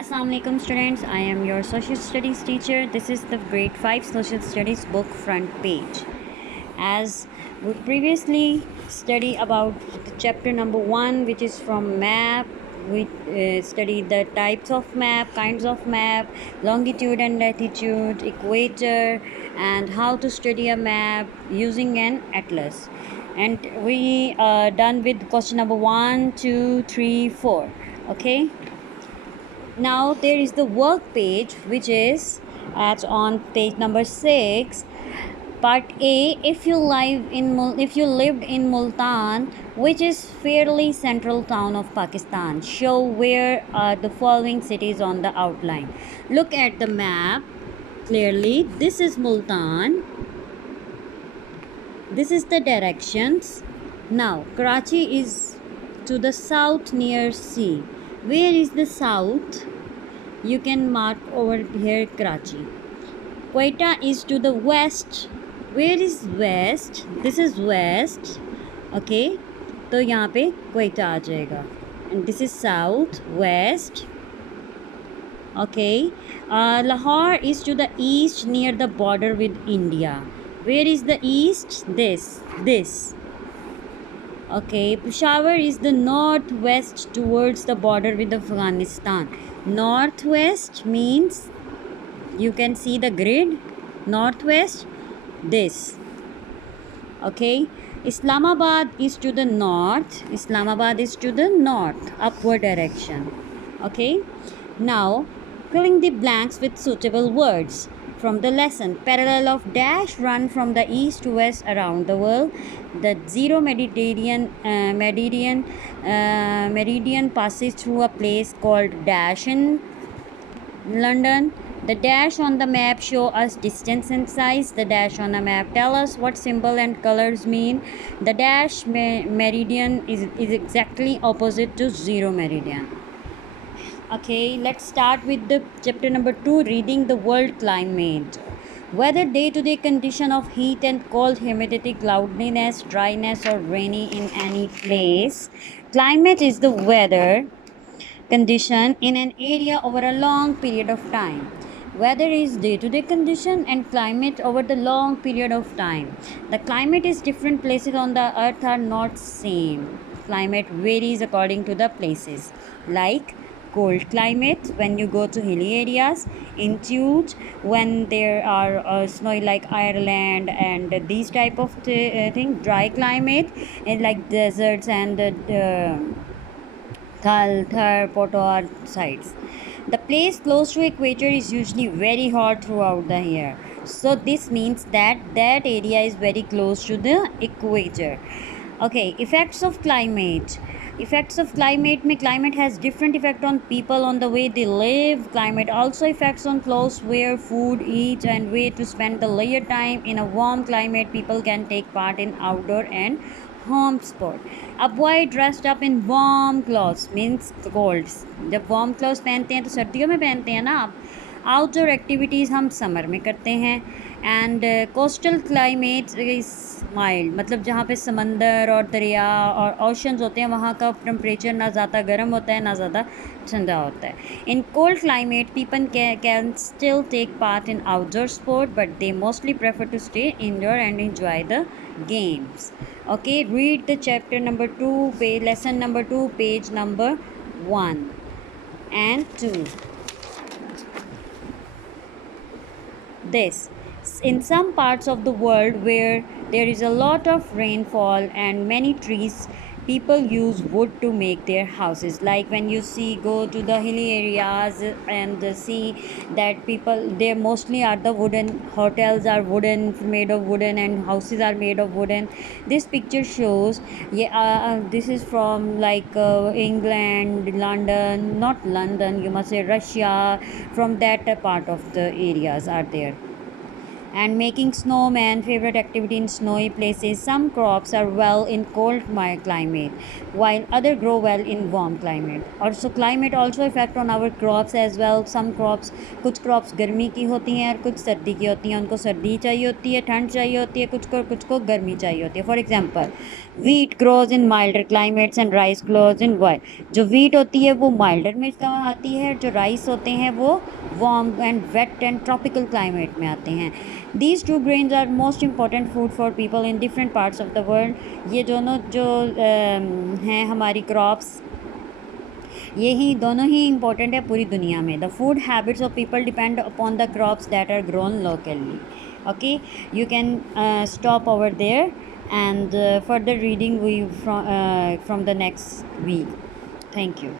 Assalamu alaikum students, I am your social studies teacher. This is the grade 5 social studies book front page. As we previously study about the chapter number 1, which is from map, we study the types of map, kinds of map, longitude and latitude, equator, and how to study a map using an atlas. And we are done with question number 1, 2, 3, 4. Okay. Now there is the work page, which is at on page number 6. Part A, if you lived in Multan, which is fairly central town of Pakistan, show where are the following cities on the outline. Look at the map clearly. This is Multan. This is the directions. Now Karachi is to the south near sea. Where is the south? You can mark over here Karachi. Quetta is to the west. Where is west? This is west. Okay, तो यहाँ पे क्वेटा आ जाएगा. And this is south, west. Okay, Lahore is to the east near the border with India. Where is the east? This. Okay, Peshawar is the northwest towards the border with Afghanistan. Northwest means, you can see the grid, northwest, this. Okay, Islamabad is to the north. Islamabad is to the north, upward direction. Okay, now filling the blanks with suitable words from the lesson. Parallel of dash run from the east to west around the world. The zero meridian passes through a place called Dash in London. The dash on the map show us distance and size. The dash on the map tell us what symbol and colors mean. The dash meridian is exactly opposite to zero meridian. Okay, let's start with the chapter number 2, reading the world climate. Weather, day-to-day condition of heat and cold, humidity, cloudiness, dryness or rainy in any place. Climate is the weather condition in an area over a long period of time. Weather is day-to-day condition and climate over the long period of time. The climate is different places on the earth are not same. Climate varies according to the places. Like cold climate when you go to hilly areas, intude when there are snowy like Ireland and these type of thing. Dry climate and like deserts and Thal, Thar, Potawar sides. The place close to equator is usually very hot throughout the year. So this means that that area is very close to the equator. Okay, effects of climate. Effects of climate may climate has different effect on people on the way they live. Climate also affects on clothes, wear, food, eat and way to spend the leisure time. In a warm climate, people can take part in outdoor and home sport. A boy dressed up in warm clothes means cold. जब warm clothes पहनते हैं तो सर्दियों में पहनते हैं ना आप. आउटडोर एक्टिविटीज़ हम समर में करते हैं. And coastal climate is mild, मतलब जहाँ पे समंदर और दरिया और ओशंस होते हैं वहाँ का टेम्परेचर ना ज़्यादा गर्म होता है ना ज़्यादा ठंडा होता है. In cold climate people can still take part in outdoor sport but they mostly prefer to stay indoor and enjoy the games. Okay, read the chapter number 2, lesson number 2, page number 1 and 2. This, in some parts of the world where there is a lot of rainfall and many trees, people use wood to make their houses. Like when you go to the hilly areas and see that people there mostly are the wooden, hotels are wooden, made of wooden, and houses are made of wooden. This picture shows, this is from like England, London, not London, you must say Russia, from that part of the areas are there. and making snowman favorite activity in snowy places. Some crops are well in cold climate while other grow well in warm climate. Also climate also affect on our crops as well. Some crops, कुछ crops गर्मी की होती हैं और कुछ सर्दी की होती हैं. उनको सर्दी चाहिए होती है, ठंड चाहिए होती है, कुछ को गर्मी चाहिए होती है. For example wheat grows in milder climates and rice grows in warm. जो wheat होती है वो milder में आती है, जो rice होते हैं वो warm and wet and tropical climate में आते हैं. These two grains are most important food for people in different parts of the world. ये दोनों जो हैं हमारी crops, यही दोनों ही इम्पोर्टेंट है पूरी दुनिया में. The food habits of people depend upon the crops that are grown locally. Okay, you can stop over there and further reading we from the next week. Thank you.